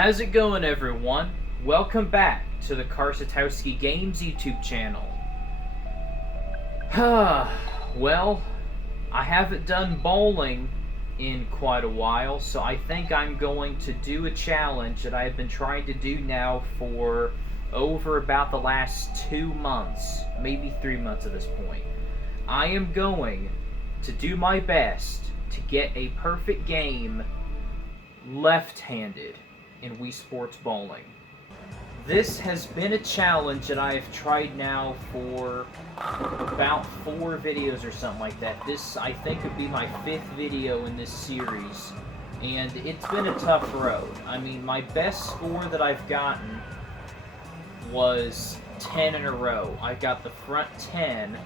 How's it going, everyone? Welcome back to the Karsatowski Games YouTube channel. Well, I haven't done bowling in quite a while, so I think I'm going to do a challenge that I've been trying to do now for over about the last 2 months, maybe 3 months at this point. I am going to do my best to get a perfect game left-handed in Wii Sports Bowling. This has been a challenge that I have tried now for about 4 videos or something like that. This, I think, would be my 5th video in this series, and it's been a tough road. I mean, my best score that I've gotten was 10 in a row. I got the front 10,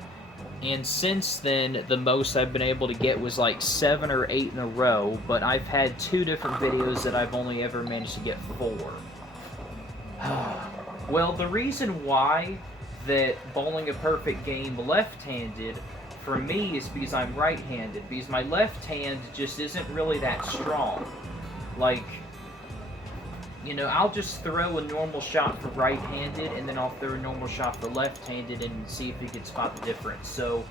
and since then, the most I've been able to get was like 7 or 8 in a row, but I've had 2 different videos that I've only ever managed to get 4. Well, the reason why that bowling a perfect game left-handed for me is because I'm right-handed, because my left hand just isn't really that strong. Like, you know, I'll just throw a normal shot for right-handed, and then I'll throw a normal shot for left-handed and see if you can spot the difference. So,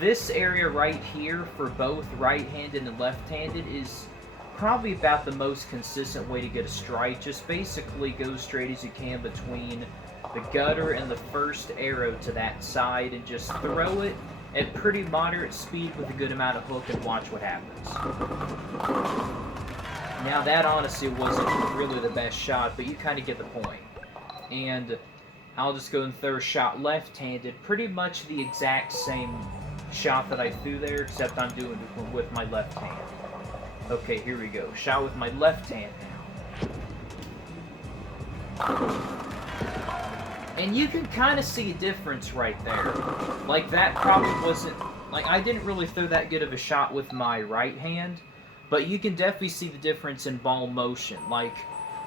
this area right here for both right-handed and left-handed is probably about the most consistent way to get a strike. Just basically go straight as you can between the gutter and the first arrow to that side, and just throw it at pretty moderate speed with a good amount of hook and watch what happens. Now that honestly wasn't really the best shot, but you kind of get the point. And I'll just go and throw a shot left-handed, pretty much the exact same shot that I threw there, except I'm doing it with my left hand. Okay, here we go. Shot with my left hand now. And you can kind of see a difference right there. Like, that probably wasn't... Like, I didn't really throw that good of a shot with my right hand, but you can definitely see the difference in ball motion. Like,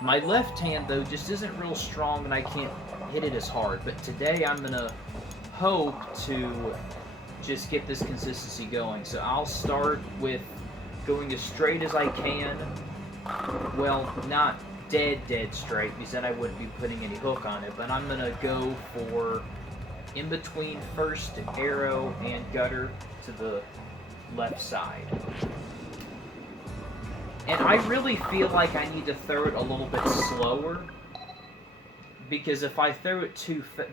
my left hand, though, just isn't real strong, and I can't hit it as hard. But today, I'm going to hope to just get this consistency going. So I'll start with going as straight as I can. Well, not dead straight, because then I wouldn't be putting any hook on it, but I'm going to go for in between first arrow and gutter to the left side. And I really feel like I need to throw it a little bit slower, because if I throw it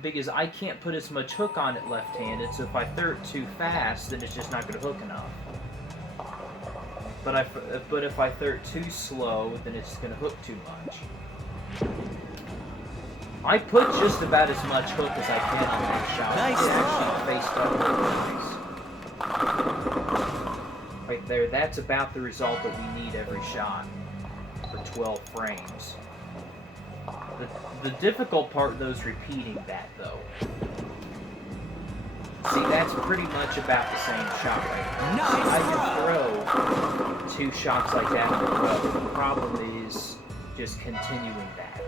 because I can't put as much hook on it left-handed, so if I throw it too fast, then it's just not going to hook enough. But if I throw it too slow, then it's going to hook too much. I put just about as much hook as I can on that shot. Nice. It actually faced up really nice. Right there, that's about the result that we need every shot for 12 frames. The difficult part, though, is repeating that, though. See, that's pretty much about the same shot right there. Nice. I can throw 2 shots like that in a row. The problem is just continuing that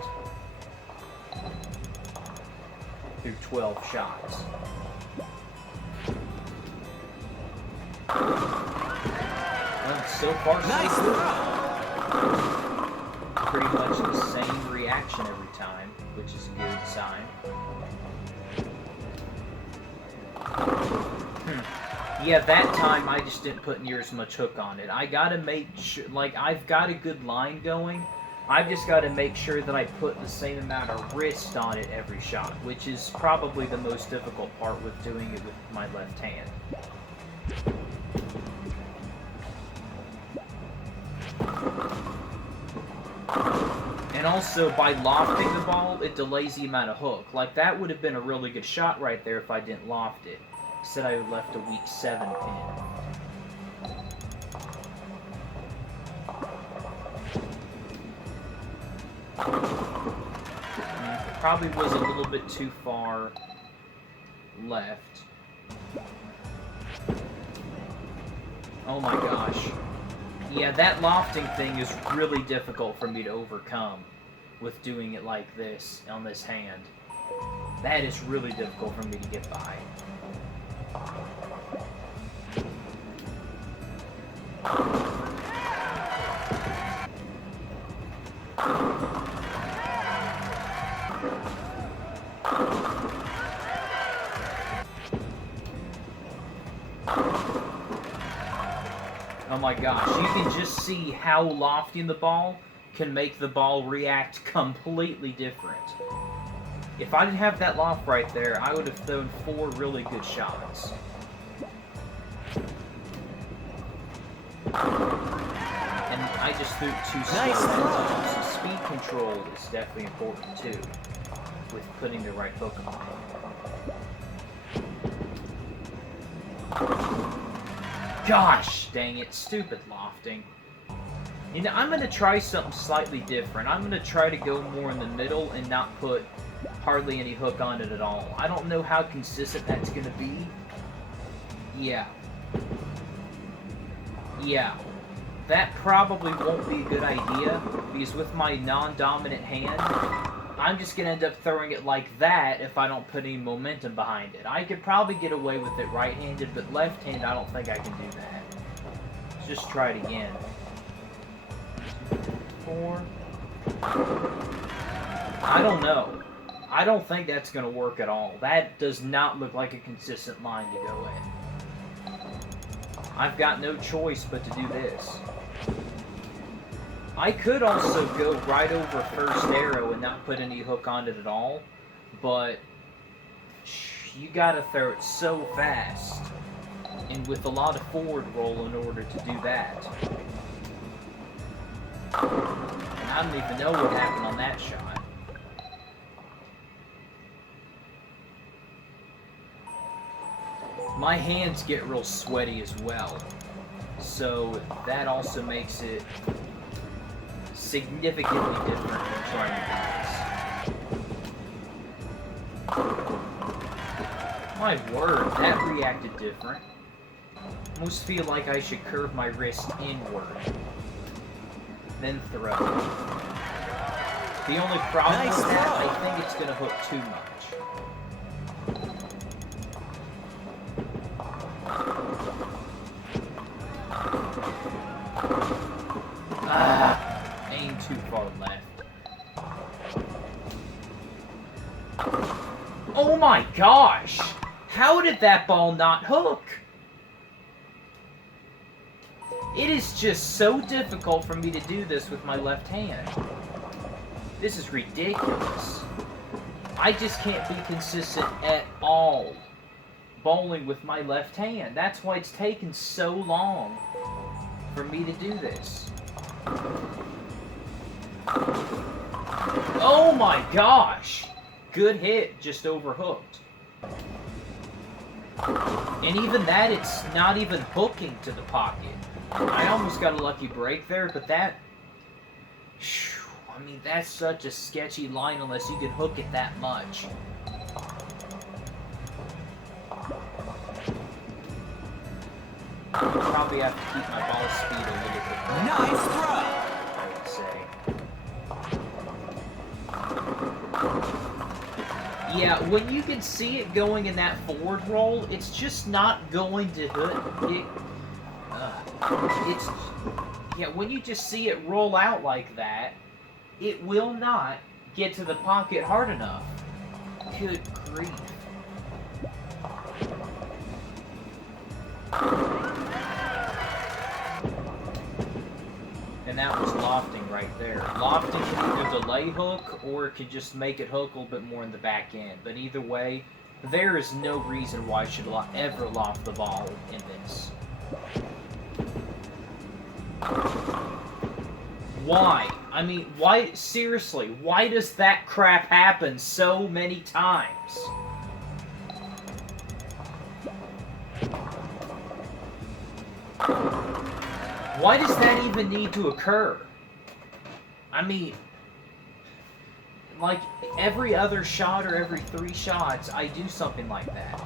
through 12 shots. Well, so far, so good. Pretty much the same reaction every time, which is a good sign. Yeah, that time I just didn't put near as much hook on it. I gotta make sure, like, I've got a good line going. I've just got to make sure that I put the same amount of wrist on it every shot, which is probably the most difficult part with doing it with my left hand. And also, by lofting the ball, it delays the amount of hook. Like, that would have been a really good shot right there if I didn't loft it. Instead, I left a weak 7 pin. It probably was a little bit too far left. Oh my gosh. Yeah, that lofting thing is really difficult for me to overcome with doing it like this on this hand. That is really difficult for me to get by. Oh my gosh, you can just see how lofting the ball can make the ball react completely different. If I didn't have that loft right there, I would have thrown 4 really good shots. And I just threw 2 nice throw. So speed control is definitely important too, with putting the right hook on. Gosh, dang it, stupid lofting. You know, I'm going to try something slightly different. I'm going to try to go more in the middle and not put hardly any hook on it at all. I don't know how consistent that's going to be. Yeah. Yeah. That probably won't be a good idea, because with my non-dominant hand, I'm just going to end up throwing it like that if I don't put any momentum behind it. I could probably get away with it right-handed, but left-handed, I don't think I can do that. Let's just try it again. 4. I don't know. I don't think that's going to work at all. That does not look like a consistent line to go in. I've got no choice but to do this. I could also go right over first arrow and not put any hook on it at all, but you gotta throw it so fast, and with a lot of forward roll in order to do that. And I don't even know what happened on that shot. My hands get real sweaty as well, so that also makes it significantly different than trying to do this. My word, that reacted different. Almost feel like I should curve my wrist inward, then throw. The only problem with that, I think it's going to hook too much. Aim too far left. Oh my gosh! How did that ball not hook? It is just so difficult for me to do this with my left hand. This is ridiculous. I just can't be consistent at all bowling with my left hand. That's why it's taken so long for me to do this. Oh my gosh! Good hit, just overhooked. And even that, it's not even hooking to the pocket. I almost got a lucky break there, but that... I mean, that's such a sketchy line unless you can hook it that much. Probably have to keep my ball speed a little bit more. Nice throw! I would say. Yeah, when you can see it going in that forward roll, it's just not going to hit it. Yeah, when you just see it roll out like that, it will not get to the pocket hard enough. Good grief. And that was lofting right there. Lofting can either delay hook, or it can just make it hook a little bit more in the back end. But either way, there is no reason why I should ever loft the ball in this. Why? I mean, why? Seriously, why does that crap happen so many times? Why does that even need to occur? I mean, like, every other shot or every 3 shots, I do something like that.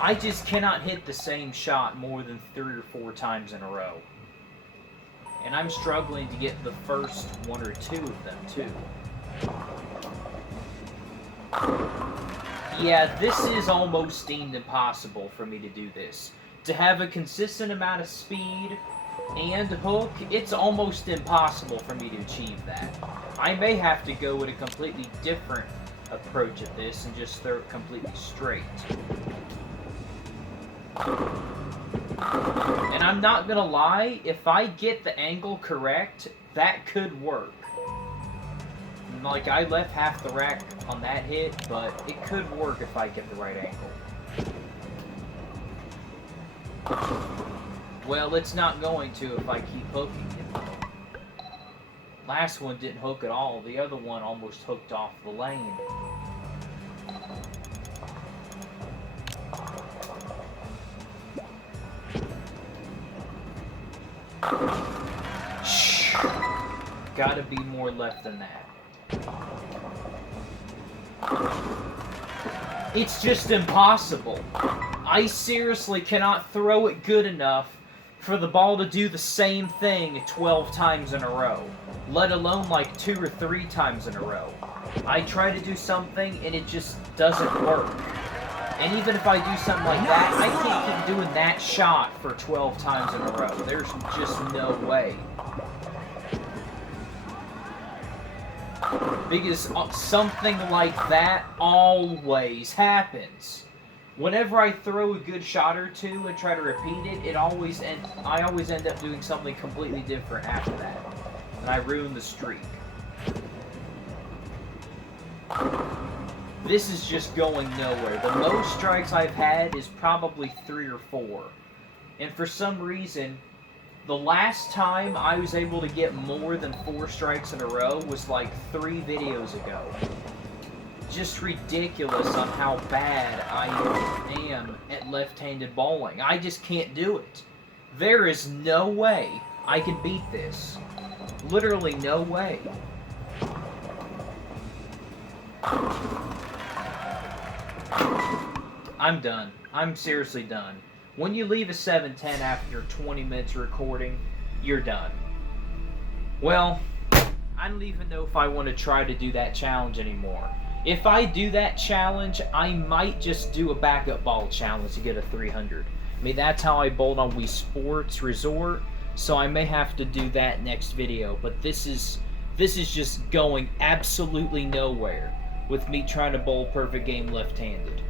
I just cannot hit the same shot more than 3 or 4 times in a row. And I'm struggling to get the first 1 or 2 of them, too. Yeah, this is almost deemed impossible for me to do this. To have a consistent amount of speed and hook, it's almost impossible for me to achieve that. I may have to go with a completely different approach at this and just throw it completely straight. And I'm not gonna lie, if I get the angle correct, that could work. Like, I left half the rack on that hit, but it could work if I get the right angle. Well, it's not going to if I keep hooking it. Last one didn't hook at all. The other one almost hooked off the lane. Shh. Gotta be more left than that. It's just impossible. I seriously cannot throw it good enough for the ball to do the same thing 12 times in a row, let alone like 2 or 3 times in a row. I try to do something and it just doesn't work. And even if I do something like that, I can't keep doing that shot for 12 times in a row. There's just no way. Because something like that always happens. Whenever I throw a good shot or two and try to repeat it, I always end up doing something completely different after that. And I ruin the streak. This is just going nowhere. The most strikes I've had is probably 3 or 4. And for some reason, the last time I was able to get more than 4 strikes in a row was like 3 videos ago. Just ridiculous on how bad I am at left-handed bowling. I just can't do it. There is no way I can beat this. Literally no way. I'm done. I'm seriously done. When you leave a 710 after 20 minutes of recording, you're done. Well, I don't even know if I want to try to do that challenge anymore. If I do that challenge, I might just do a backup ball challenge to get a 300. I mean, that's how I bowled on Wii Sports Resort, so I may have to do that next video. But this is just going absolutely nowhere with me trying to bowl perfect game left-handed.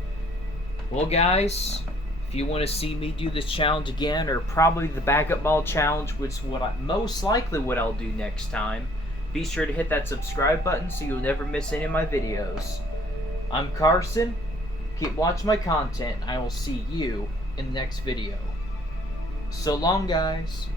Well, guys, if you want to see me do this challenge again, or probably the backup ball challenge, which is most likely what I'll do next time, be sure to hit that subscribe button so you'll never miss any of my videos. I'm Carson. Keep watching my content, and I will see you in the next video. So long, guys.